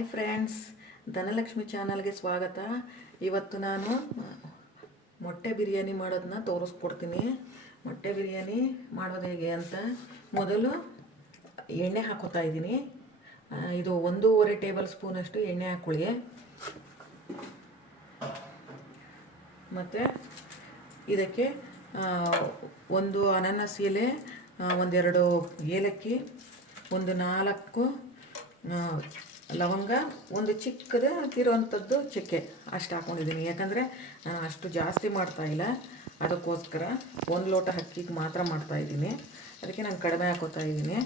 Hi friends, Dhanalakshmi ಚಾನಲ್ಗೆ ಸ್ವಾಗತ. ಇವತ್ತು ನಾನು ಮೊಟ್ಟೆ ಬಿರಿಯಾನಿ ಮಾಡೋದನ್ನ ತೋರಿಸ್ಕೊಡ್ತೀನಿ. ಮೊಟ್ಟೆ ಬಿರಿಯಾನಿ ಮಾಡೋದು ಹೇಗೆ ಅಂತ ಮೊದಲು ಎಣ್ಣೆ ಹಾಕೋತಾ ಇದ್ದೀನಿ. ಇದು 1.5 ಟೇಬಲ್ ಸ್ಪೂನಷ್ಟು ಎಣ್ಣೆ ಹಾಕ್ಕೊಳ್ಳಿ. ಮತ್ತು ಇದಕ್ಕೆ ಒಂದು ಅನಾನಸ್ ಎಲೆ, ಒಂದೆರಡು ಏಲಕ್ಕಿ, ಒಂದು 4 ಲವಂಗ, ಒಂದು ಚಿಕ್ಕದಿರೋವಂಥದ್ದು ಚಕ್ಕೆ ಅಷ್ಟು ಹಾಕ್ಕೊಂಡಿದ್ದೀನಿ. ಯಾಕಂದರೆ ನಾನು ಅಷ್ಟು ಜಾಸ್ತಿ ಮಾಡ್ತಾಯಿಲ್ಲ, ಅದಕ್ಕೋಸ್ಕರ 1 ಲೋಟ ಅಕ್ಕಿಗೆ ಮಾತ್ರ ಮಾಡ್ತಾಯಿದ್ದೀನಿ. ಅದಕ್ಕೆ ನಾನು ಕಡಿಮೆ ಹಾಕೋತಾ ಇದ್ದೀನಿ.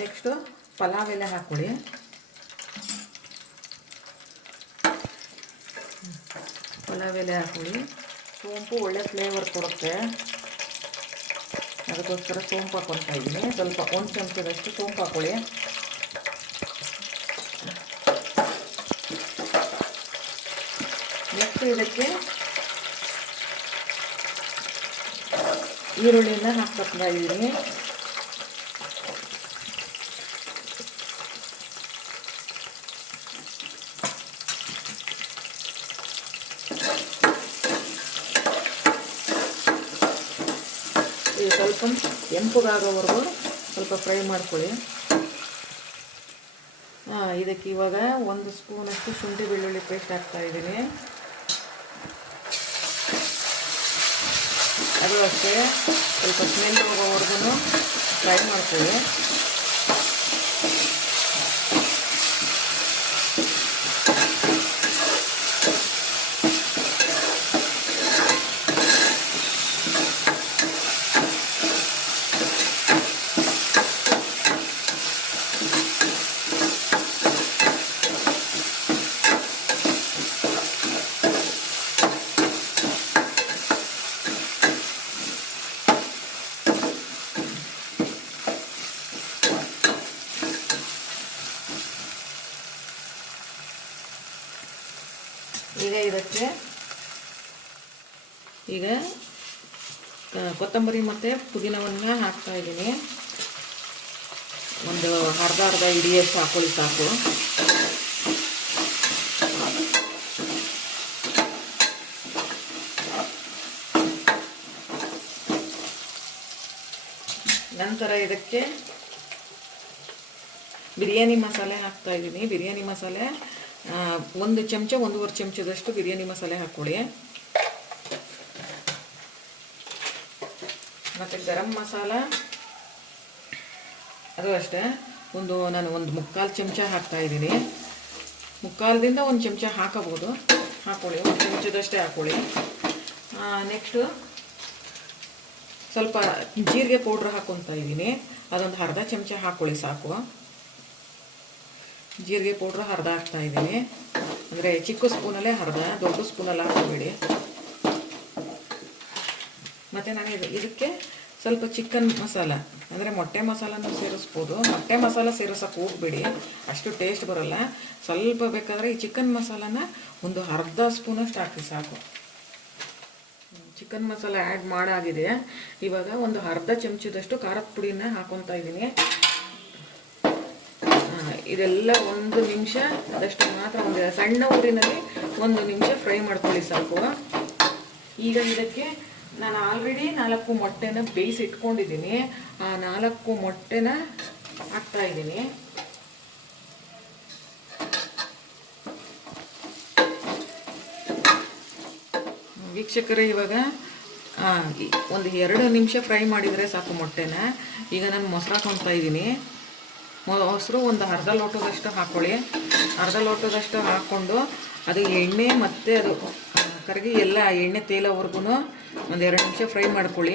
ನೆಕ್ಸ್ಟು ಪಲಾವ್ ಎಲೆ ಹಾಕ್ಕೊಳ್ಳಿ. ಪಲಾವ್ ಎಲೆ ಹಾಕ್ಕೊಳ್ಳಿ. ಸೋಂಪು ಒಳ್ಳೆ ಫ್ಲೇವರ್ ಕೊಡುತ್ತೆ, ಅದಕ್ಕೋಸ್ಕರ ಸೋಂಪು ಹಾಕ್ಕೊತಾ ಇದ್ದೀನಿ. ಸ್ವಲ್ಪ 1 ಚಮಚದಷ್ಟು ಸೋಂಪು ಹಾಕ್ಕೊಳ್ಳಿ. ನೆಕ್ಸ್ಟ್ ಇದಕ್ಕೆ ಈರುಳ್ಳಿನ ಹಾಕ್ಕೊತಾ ಇದ್ದೀನಿ. ಸ್ವಲ್ಪ ಕೆಂಪಗಾಗೋವರೆಗೂ ಸ್ವಲ್ಪ ಫ್ರೈ ಮಾಡ್ಕೊಳ್ಳಿ. ಇದಕ್ಕೆ ಇವಾಗ 1 ಸ್ಪೂನಷ್ಟು ಶುಂಠಿ ಬೆಳ್ಳುಳ್ಳಿ ಪೇಸ್ಟ್ ಹಾಕ್ತಾ ಇದ್ದೀನಿ. ಅದು ಅಷ್ಟೇ ಸ್ವಲ್ಪ ಸ್ಮೆಲ್ ಹೋಗೋವರೆಗೂ ಫ್ರೈ ಮಾಡ್ಕೊಳ್ಳಿ. ಈಗ ಕೊತ್ತಂಬರಿ ಮತ್ತು ಪುದೀನವನ್ನು ಹಾಕ್ತಾ ಇದ್ದೀನಿ. ಒಂದು ಅರ್ಧ ಹಿಡಿಯಷ್ಟು ಹಾಕೊಳ್ಳಿ ಸಾಕು. ನಂತರ ಇದಕ್ಕೆ ಬಿರಿಯಾನಿ ಮಸಾಲೆ ಹಾಕ್ತಾ ಇದ್ದೀನಿ. ಬಿರಿಯಾನಿ ಮಸಾಲೆ 1 ಚಮಚ 1.5 ಚಮಚದಷ್ಟು ಬಿರಿಯಾನಿ ಮಸಾಲೆ ಹಾಕ್ಕೊಳ್ಳಿ. ಮತ್ತು ಗರಂ ಮಸಾಲ ಅದು ಅಷ್ಟೇ ನಾನು 1/4 ಚಮಚ ಹಾಕ್ತಾ ಇದ್ದೀನಿ. 1/4ದಿಂದ 1 ಚಮಚ ಹಾಕಬಹುದು, ಹಾಕ್ಕೊಳ್ಳಿ. 1 ಚಮಚದಷ್ಟೇ ಹಾಕ್ಕೊಳ್ಳಿ. ನೆಕ್ಸ್ಟು ಸ್ವಲ್ಪ ಜೀರಿಗೆ ಪೌಡ್ರ್ ಹಾಕ್ಕೊತಾ ಇದ್ದೀನಿ. ಅದೊಂದು ಅರ್ಧ ಚಮಚ ಹಾಕ್ಕೊಳ್ಳಿ ಸಾಕು. ಜೀರಿಗೆ ಪೌಡ್ರ್ ಅರ್ಧ ಹಾಕ್ತಾ ಇದ್ದೀನಿ. ಅಂದರೆ ಚಿಕ್ಕ ಸ್ಪೂನಲ್ಲೇ ಅರ್ಧ, ದೊಡ್ಡ ಸ್ಪೂನಲ್ಲಿ ಹಾಕಬೇಡಿ. ಮತ್ತು ನಾನು ಇದಕ್ಕೆ ಸ್ವಲ್ಪ ಚಿಕನ್ ಮಸಾಲ ಅಂದರೆ ಮೊಟ್ಟೆ ಮಸಾಲನೂ ಸೇರಿಸ್ಬೋದು. ಮೊಟ್ಟೆ ಮಸಾಲ ಸೇರಿಸೋಕೆ ಹೋಗಬೇಡಿ, ಅಷ್ಟು ಟೇಸ್ಟ್ ಬರೋಲ್ಲ. ಸ್ವಲ್ಪ ಬೇಕಾದರೆ ಈ ಚಿಕನ್ ಮಸಾಲನ ಒಂದು ಅರ್ಧ ಸ್ಪೂನಷ್ಟು ಹಾಕಿ ಸಾಕು. ಚಿಕನ್ ಮಸಾಲ ಆ್ಯಡ್ ಮಾಡಾಗಿದೆ. ಇವಾಗ ಒಂದು ಅರ್ಧ ಚಮಚದಷ್ಟು ಖಾರದ ಪುಡಿನ ಹಾಕ್ಕೊತಾ ಇದ್ದೀನಿ. ಇದೆಲ್ಲ 1 ನಿಮಿಷ ಅದಷ್ಟು ಮಾತ್ರ, ಒಂದು ಸಣ್ಣ ಊರಿನಲ್ಲಿ 1 ನಿಮಿಷ ಫ್ರೈ ಮಾಡ್ಕೊಳ್ಳಿ ಸಾಕು. ಈಗ ಇದಕ್ಕೆ ನಾನು ಆಲ್ರೆಡಿ 4 ಮೊಟ್ಟೆನ ಬೇಯಿಸಿ ಇಟ್ಕೊಂಡಿದ್ದೀನಿ. ಆ 4 ಮೊಟ್ಟೆನ ಹಾಕ್ತಾ ಇದ್ದೀನಿ. ವೀಕ್ಷಕರೇ, ಇವಾಗ ಒಂದು 2 ನಿಮಿಷ ಫ್ರೈ ಮಾಡಿದರೆ ಸಾಕು ಮೊಟ್ಟೆನ. ಈಗ ನಾನು ಮೊಸರು ಹಾಕ್ಕೊತಾ ಇದ್ದೀನಿ. ಮೊಸರು ಒಂದು ಅರ್ಧ ಲೋಟದಷ್ಟು ಹಾಕ್ಕೊಳ್ಳಿ. ಅರ್ಧ ಲೋಟದಷ್ಟು ಹಾಕ್ಕೊಂಡು ಅದು ಎಣ್ಣೆ ಮತ್ತು ಅದು ಕರಗಿ ಎಲ್ಲ ಎಣ್ಣೆ ತೇಲೋವರೆಗೂ ಒಂದು 2 ನಿಮಿಷ ಫ್ರೈ ಮಾಡ್ಕೊಳ್ಳಿ.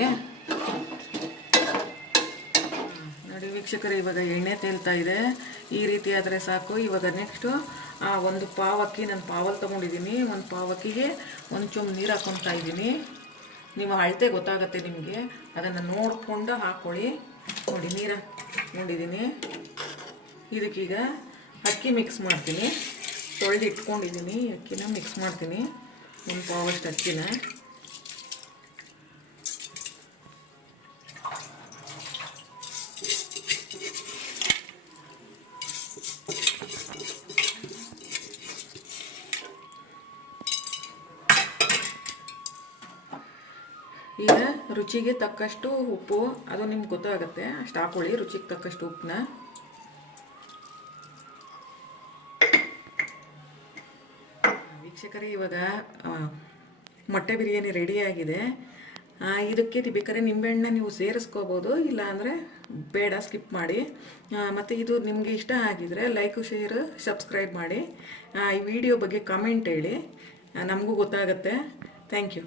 ನೋಡಿ ವೀಕ್ಷಕರೇ, ಇವಾಗ ಎಣ್ಣೆ ತೇಲ್ತಾ ಇದೆ. ಈ ರೀತಿ ಆದರೆ ಸಾಕು. ಇವಾಗ ನೆಕ್ಸ್ಟು ಒಂದು ಪಾವಕ್ಕಿ, ನಾನು ಪಾವಲ್ ತೊಗೊಂಡಿದ್ದೀನಿ. ಒಂದು ಪಾವಕ್ಕಿಗೆ 1 ಚೂರು ನೀರು ಹಾಕ್ಕೊತಾ ಇದ್ದೀನಿ. ನೀವು ಅಳತೆ ಗೊತ್ತಾಗುತ್ತೆ ನಿಮಗೆ, ಅದನ್ನು ನೋಡಿಕೊಂಡು ಹಾಕ್ಕೊಳ್ಳಿ. ನೋಡಿ ನೀರು ನೋಡಿದ್ದೀನಿ. ಇದಕ್ಕೀಗ ಅಕ್ಕಿ ಮಿಕ್ಸ್ ಮಾಡ್ತೀನಿ. ತೊಳೆದು ಇಟ್ಕೊಂಡಿದ್ದೀನಿ ಅಕ್ಕಿನ ಮಿಕ್ಸ್ ಮಾಡ್ತೀನಿ. 1 ಪಾವಷ್ಟು ಅಕ್ಕಿನ ರುಚಿಗೆ ತಕ್ಕಷ್ಟು ಉಪ್ಪು, ಅದು ನಿಮ್ಗೆ ಗೊತ್ತಾಗುತ್ತೆ, ಅಷ್ಟು ಹಾಕೊಳ್ಳಿ ರುಚಿಗೆ ತಕ್ಕಷ್ಟು ಉಪ್ಪನ್ನ. ವೀಕ್ಷಕರೇ, ಇವಾಗ ಮೊಟ್ಟೆ ಬಿರಿಯಾನಿ ರೆಡಿಯಾಗಿದೆ. ಇದಕ್ಕೆ ಬೇಕಾದ್ರೆ ನಿಂಬೆಹಣ್ಣು ನೀವು ಸೇರಿಸ್ಕೋಬೋದು, ಇಲ್ಲ ಅಂದರೆ ಬೇಡ, ಸ್ಕಿಪ್ ಮಾಡಿ. ಮತ್ತು ಇದು ನಿಮಗೆ ಇಷ್ಟ ಆಗಿದರೆ ಲೈಕು, ಶೇರ್, ಸಬ್ಸ್ಕ್ರೈಬ್ ಮಾಡಿ. ಈ ವಿಡಿಯೋ ಬಗ್ಗೆ ಕಾಮೆಂಟ್ ಹೇಳಿ, ನಮಗೂ ಗೊತ್ತಾಗುತ್ತೆ. Thank you.